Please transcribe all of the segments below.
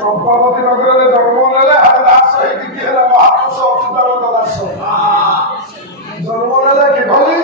ଚମ୍ପାବତୀ ନଗରରେ ଜନ୍ମ ନେଲେ ଦାସ ହେଇକି କିଏ ହେଲା ମହାପୁରୁଷ ଅଚ୍ୟୁତାନନ୍ଦ ଦାସ ଜନ୍ମ ନେଲେ କିଭଳି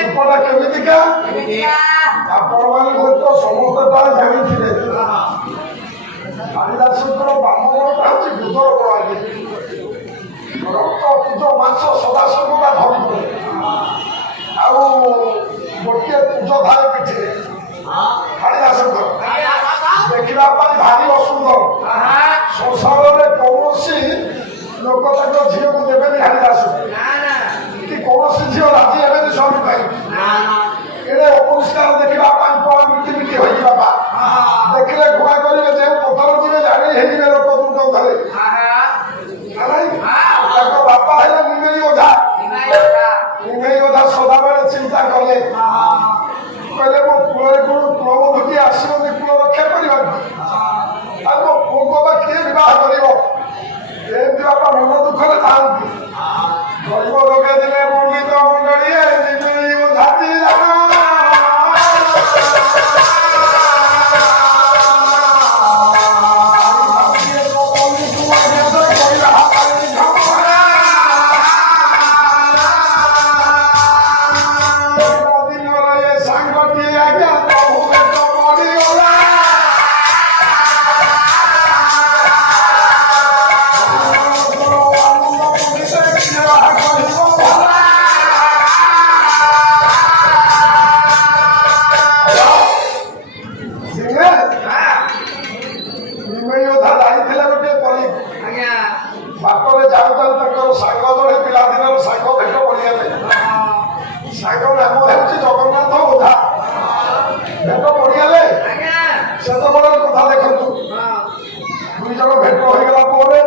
ରୂପଟା କେମିତିକା ଆପଣମାନେ ହୁଏତ ସମସ୍ତେ ତାହା ଜାଣିଥିଲେ। କାଳିଦାସଙ୍କର ବାମନଟା ହଉଛି ବୁଧର ପ୍ରଣାଳୀ ରକ୍ତ ପୂଜ ମାଂସ ସଦାସର୍ବଦା ଧରିଥିଲେ ଆଉ ଗୋଟିଏ ପୂଜ ଥାଏ ପିଠିରେ କାଳିଦାସଙ୍କର ଦେଖିବା ପାଇଁ ଭାରି ଅସୁନ୍ଦର। ସଂସାରରେ କୌଣସି ଲୋକ ତାଙ୍କ ଝିଅକୁ ଦେବେନି କାଳିଦାସକୁ କି କୌଣସି ଝିଅ ରାଜି ହେବେନି ସ୍ୱାମୀ ପାଇଁ। ଏଣେ ଅପରିଷ୍କାର ଦେଖିବା ପାଇଁ କଳା ମିଟି ମିଟି ହୋଇକି ବାପା ଦେଖିଲେ ଘୋଡ଼ା କରିବେ ଯେଉଁ ପଥର ଯିବେ ଜାଣି ହେଇଯିବେ ଲୋକ ମୁଣ୍ଡ ଧରେ। ତାଙ୍କ ବାପା ହେଲେ ନିମେଇ ଓଝା। ନିମେଇ ଓଝା ସଦାବେଳେ ଚିନ୍ତା କଲେ କହିଲେ ମୋ କୂଳରେ କଣ କୁଳବଧୂଟି ଆସିବନି କୂଳ ରକ୍ଷା କରିବାକୁ ଆଉ ମୋ ପୁଅକୁ ବା କିଏ ବିବାହ କରିବ ଏମିତି ବାପା ମନ ଦୁଃଖରେ ଥାଆନ୍ତି। ଗରିବ ଲୋକେ ଦିନେ ପଣ୍ଡିତ ମଣ୍ଡଳୀ ନିମେଇ ଓଝା ବାଟରେ ଯାଉଛନ୍ତି ତାଙ୍କର ସାଙ୍ଗ ଜଣେ ପିଲାଦିନର ସାଙ୍ଗ ଭେଟ ପଡ଼ିଗଲେ। ସାଙ୍ଗ ନାମ ହେଉଛି ଜଗନ୍ନାଥ ଓଝା। ଭେଟ ପଡ଼ିଗଲେ ସେତେବେଳେ କଥା ଦେଖନ୍ତୁ ଦୁଇ ଜଣ ଭେଟ ହୋଇଗଲା ପରେ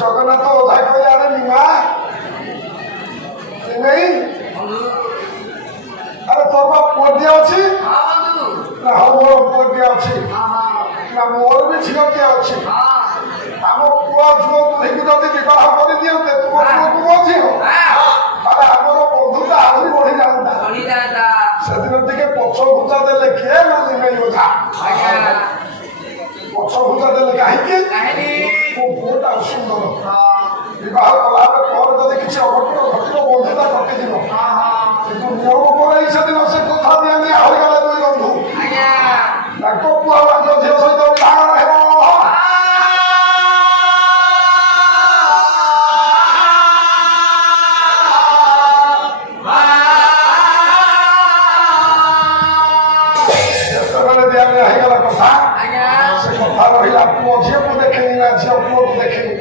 ଜଗନ୍ନାଥ ଓଝା କହିଲେ ଆରେ ନିମା ଆରେ ତୋର ବା ପୁଅଟିଏ ଅଛି ନା ହଉ ମୋର ପୁଅଟିଏ ଅଛି ନା ମୋର ବି ଝିଅଟିଏ ଅଛି। ଆମ ପୁଅ ଝୁଅକୁ ଦେଖି ଯଦି ବିବାହ କରିଦିଅନ୍ତେ ତୁମ ପୁଅକୁ ମୋ ଝିଅ ତାହେଲେ ଆମର ବନ୍ଧୁତା ଆହୁରି ବଢି ଯାଆନ୍ତା। ସେଦିନ ଟିକେ ପଛ ଘୁଞ୍ଚା ଦେଲେ କିଏ ନା ନିମେଇ ଓଝା ପଛ ଘୁଞ୍ଚା ଦେଲେ କାହିଁକି ମୋ ପୁଅଟା ସୁନ୍ଦର ବିବାହ କଲା ପରେ ଯଦି କିଛି ଅଘଟଣ ଘଟିବ ବନ୍ଧୁତା ଘଟିଯିବ। କିନ୍ତୁ ନିୟମ ପରେ ସେଦିନ ସେ କଥା ଦିଅନ୍ତି ହୋଇଗଲେ ଦୁଇ ବନ୍ଧୁ ତାଙ୍କ ପୁଅ ତାଙ୍କ ଝିଅ ସହିତ ବିବାହ ହେବ। ହେଇଗଲା କଥା ସେ କଥା ରହିଲା ପୁଅ ଝିଅକୁ ଦେଖିନି ନା ଝିଅ ପୁଅକୁ ଦେଖିନି।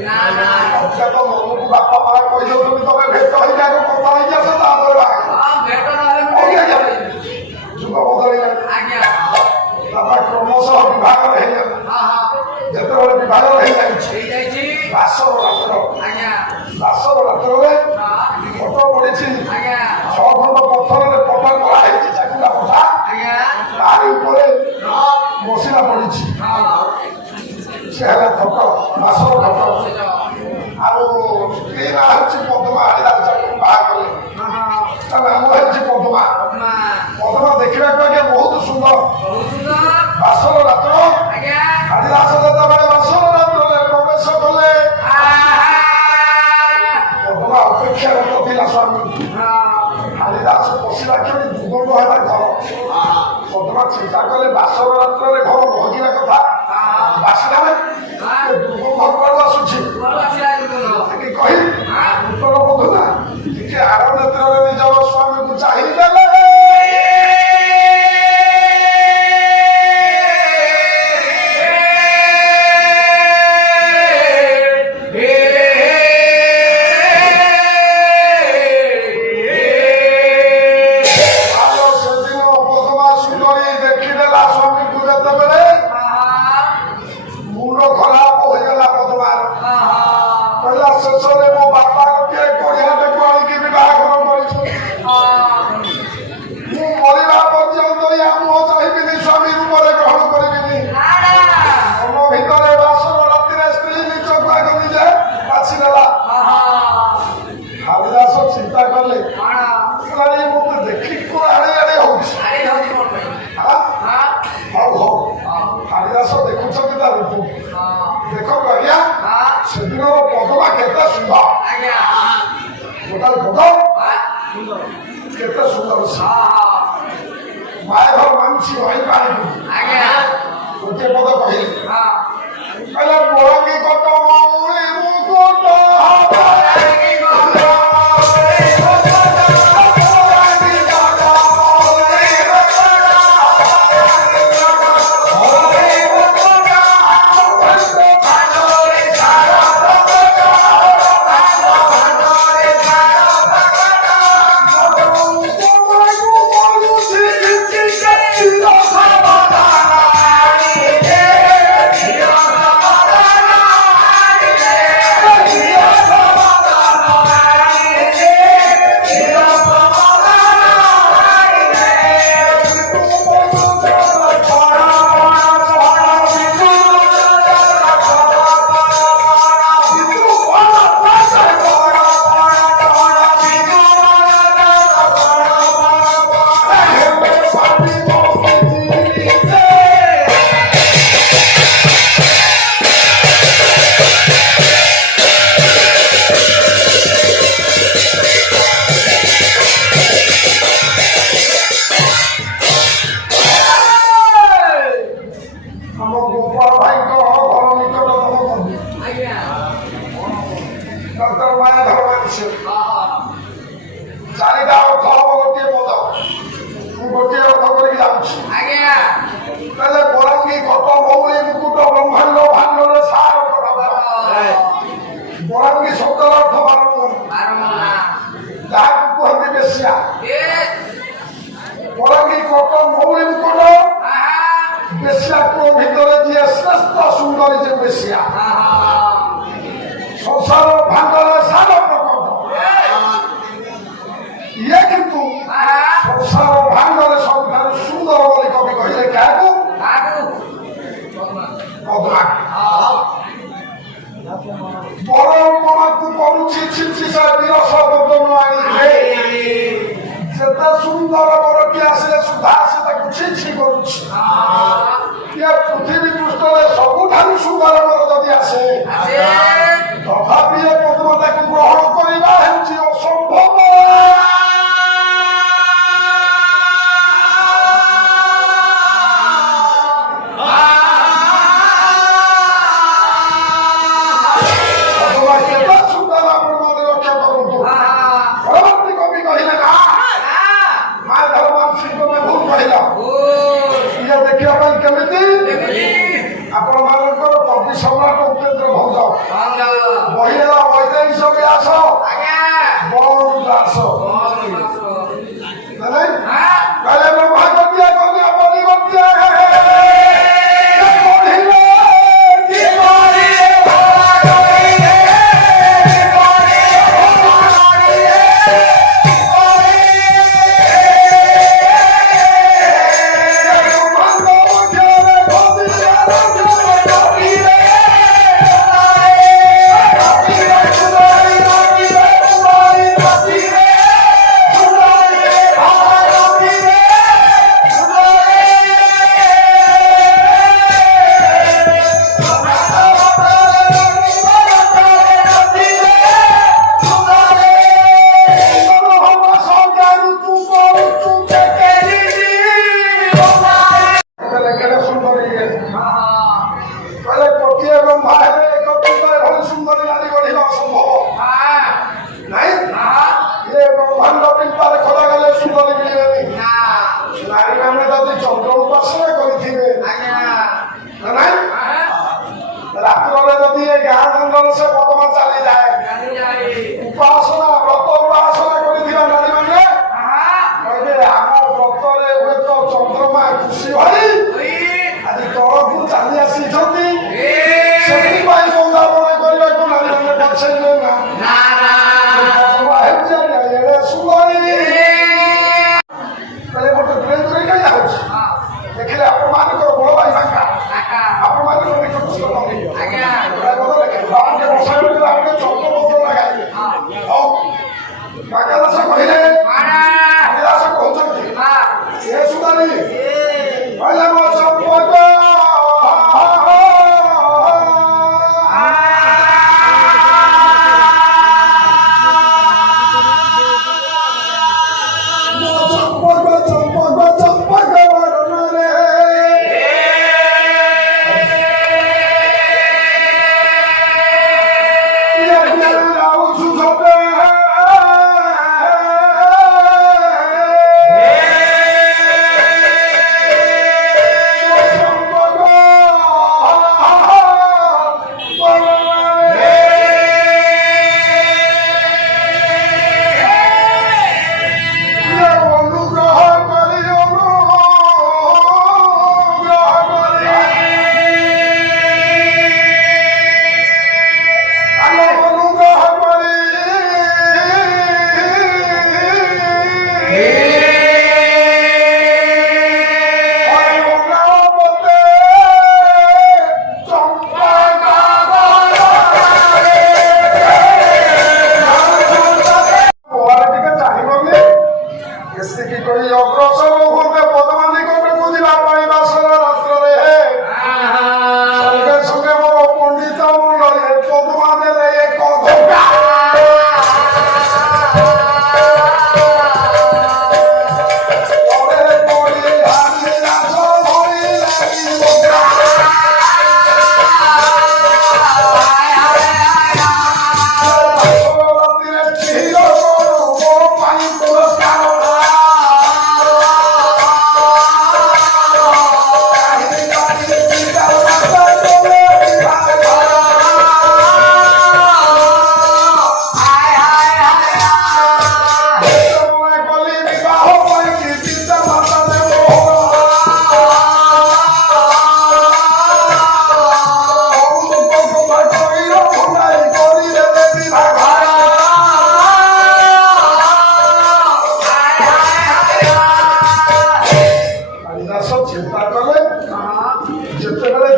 ମନକୁ ବାପା ମା କହିଦଉଛନ୍ତି ତମେ ଭେଟ ହେଇକି ଆଗ କଥା ହେଇକି ଆସ ତାପରେ ଯୁଗ ବଦଳିଲାଣି। ବାପା କ୍ରମଶଃ ବିଭାଘର ହେଇଗଲା। ଯେତେବେଳେ ବିଭାଘର ହେଇଯାଇଛି ବାସର ରାତ୍ରରେ ଫଟ ପଡିଛି 6 ଖଣ୍ଡ ପଥରରେ ପଟା କଳା ହେଇଛି ଚାକୁଲା ପଟା ତାରି ଉପରେ ମସିଲା ପଡିଛି ସେ ହେଲା ଫଟ ବାସର ଫଟ। ଆଉ ସ୍ତ୍ରୀ ନାଁ ହେଉଛି ପଦ୍ମା। ହରିଦାସଙ୍କୁ ବାହା କଲେ ତା ନାମ ହେଉଛି ପଦ୍ମା। ପଦ୍ମା ଦେଖିବାକୁ ଆଜ୍ଞା ବହୁତ ସୁନ୍ଦର। ବାସର ରାତ୍ର ହରିଦାସ ଯେତେବେଳେ ବାସର ରାତ୍ରରେ ପ୍ରବେଶ କଲେ ପଦ୍ମା ଅପେକ୍ଷାରତ ଥିଲା ସ୍ୱାମୀ। ହରିଦାସ ପଶିଲା କ୍ଷଣି ଦୁର୍ଗନ୍ଧ ହେଲା ଘର। ପଦ୍ମା ଚିନ୍ତା କଲେ ବାସର ରାତ୍ରରେ ଘର ଭୋଗିବା କଥା ବାସିଲା ଦୁର୍ଗନ୍ଧ କୁଆଡୁ ସେଦିନର ପଦମା କେତେ ସୁନ୍ଦର ଗୋଟାଏ ପଦ କେତେ ସୁନ୍ଦର ମାଏ ଘର ମାନଛି ଭାଇ ପାଣି ଗୋଟିଏ ପଦ କହିଲେ କହିଲେ ବରଙ୍ଗୀ କଟ ମଉଳି ମୁକୁଟ ଚାରିଟା ଅର୍ଥ ହବ ଗୋଟିଏ ପଦ ମୁଁ ଗୋଟିଏ ଅର୍ଥ କରିକି ଯାଉଛି କହିଲେ ବରଙ୍ଗୀ କଟ ମଉଳି ମୁକୁଟ ବ୍ରହ୍ମାଣ୍ଡ ଭାଣ୍ଡରେ ସାର ବରଙ୍ଗୀ ଶବ୍ଦର ଅର୍ଥ ଯାହାକୁ କୁହନ୍ତି ବେଶ୍ୟା ବରଙ୍ଗୀ କଟ ମଉଳି ମୁକୁଟ ବେଶ୍ୟା ପୁଅ ଭିତରେ ଯିଏ ଶ୍ରେଷ୍ଠ ସୁନ୍ଦରୀ ଯେ ବେଶ୍ୟା ସଂସାର ଭାଣ୍ଡରେ ସାର ଇଏ କିନ୍ତୁ ସଂସାର ଭାଣ୍ଡରେ ସବୁଠାରୁ ସୁନ୍ଦର ବୋଲି କବି କହିଲେ କାହାକୁ ପରମକୁ କରୁଛି ଛିଞ୍ଚି ସେ ବିରସ ବଦନ ଆଣିଲେ ଯେତେ ସୁନ୍ଦର ବରଟି ଆସିଲେ ସୁଦ୍ଧା ସେ ତାକୁ ଛିଞ୍ଚି କରୁଛି ଇଏ ପୃଥିବୀ ପୃଷ୍ଠରେ ସବୁଠାରୁ ସୁନ୍ଦର ବର ଯଦି ଆସେ ତଥାପି ଏ ପଦ୍ମତାକୁ ଗ୍ରହଣ କରିବା ହେଉଛି ଅସମ୍ଭବ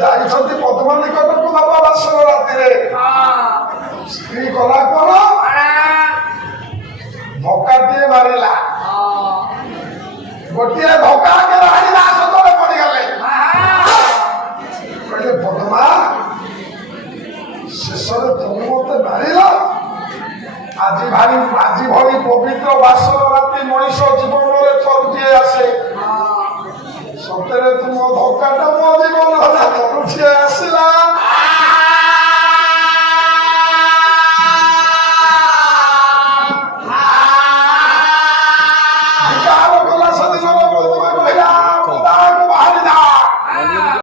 ଯାଇଛନ୍ତି ପଦ୍ମ ନିକଟକୁ ବାପା ବାସର ରାତିରେ ସ୍ତ୍ରୀ କଲା କଣ ଧକ୍କାଟିଏ ମାରିଲା ଗୋଟିଏ ଧକ୍କା ରାଣୀ ହାତରେ ପଡିଗଲେ କହିଲେ ପଦ୍ମା ଶେଷରେ ତମେ ମତେ ମାରିଲ ଆଜି ଭଳି ପବିତ୍ର ବାସର ରାତି ମଣିଷ ଜୀବନରେ ଥରୁଟିଏ ଆସେ ସତରେ ତୁମ ଧକ୍କାଟା ମୋ ଜୀବନ ହେଲା ଥରୁଟିଏ